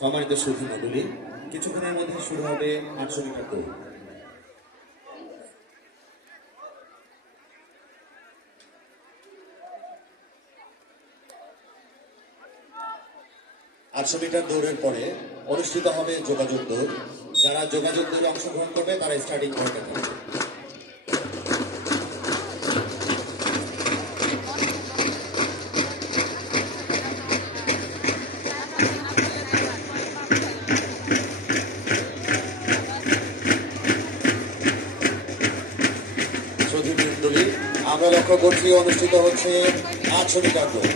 সম্মানিত সুধী মণ্ডলী, কিছুক্ষণের মধ্যে শুরু হবে 800 মিটার দৌড়। 800 মিটার দৌড়ের পরে অনুষ্ঠিত হবে যোগাযোগ দৌড়। যারা যোগাযোগ দৌড়ে অংশগ্রহণ করবে তারা স্টার্টিং পয়েন্টে থাকবে। আমরা লক্ষ্য করছি অনুষ্ঠিত হচ্ছে 800 মিটার দৌড়।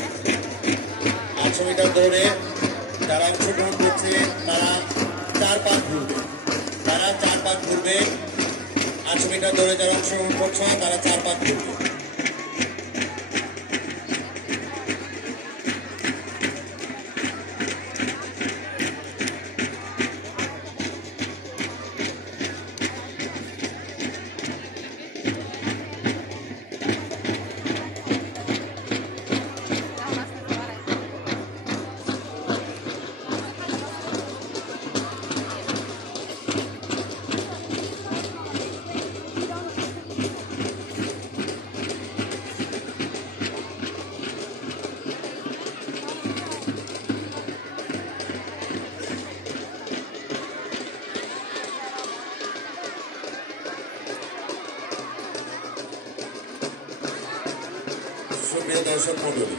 800 মিটার দৌড়ে যারা অংশগ্রহণ করছে তারা 4 পাক ঘুরবে। 800 মিটার দৌড়ে যারা অংশগ্রহণ করছে তারা 4 পাক ঘুরবে। সুপ্রিয় দর্শক মণ্ডলী,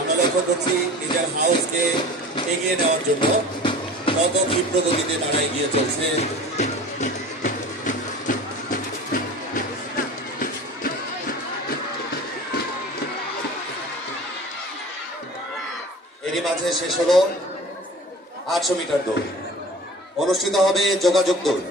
আমরা লক্ষ্য করছি নিজের হাউসকে এগিয়ে নেওয়ার জন্য কত ক্ষিপ্র গতিতে তারা এগিয়ে চলছে। এরই মাঝে শেষ হলো 800 মিটার দৌড়। অনুষ্ঠিত হবে যোগাযোগ দৌড়।